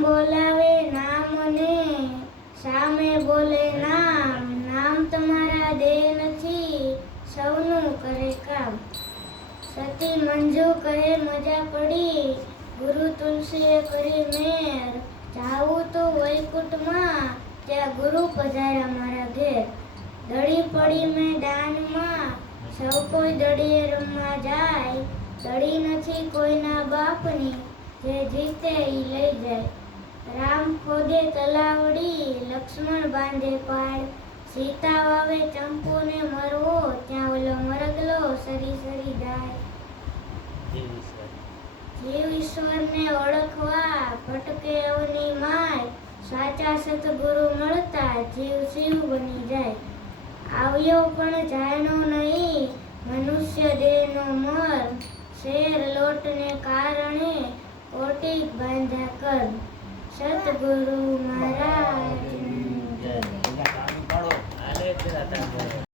બોલાવે નામ ને સામે બોલે નામ. નામ તમારા દેહ નથી, સૌનું કરે કામ. સતી મંજુ કહે, મજા પડી. ગુરુ તુલસીએ કરી મેર. જાવું તો વૈકુંઠમાં, ત્યાં ગુરુ પધાર્યા મારા ઘેર. દડી પડી મેં દાનમાં, સૌ કોઈ દડીએ રમવા જાય. દળી નથી કોઈના બાપની, જે જીતે એ લઈ જાય. ખોદે તલાવડી લક્ષ્મણ બાંધે પાડ સીતા વાવે ચંપુને મરવો ત્યાં ઓલો મરગલો સરી સરી જાય જીવ ઈશ્વરને ઓળખવા ભટકે અવની માય સાચા સતગુરુ મળતા જીવ શિવ બની જાય. આવ્યો પણ જાયનો નહીં મનુષ્ય દેહનો મર. શેર લોટને કારણે કોટી બાંધ્યા કર. સતગુરુ મહારાજ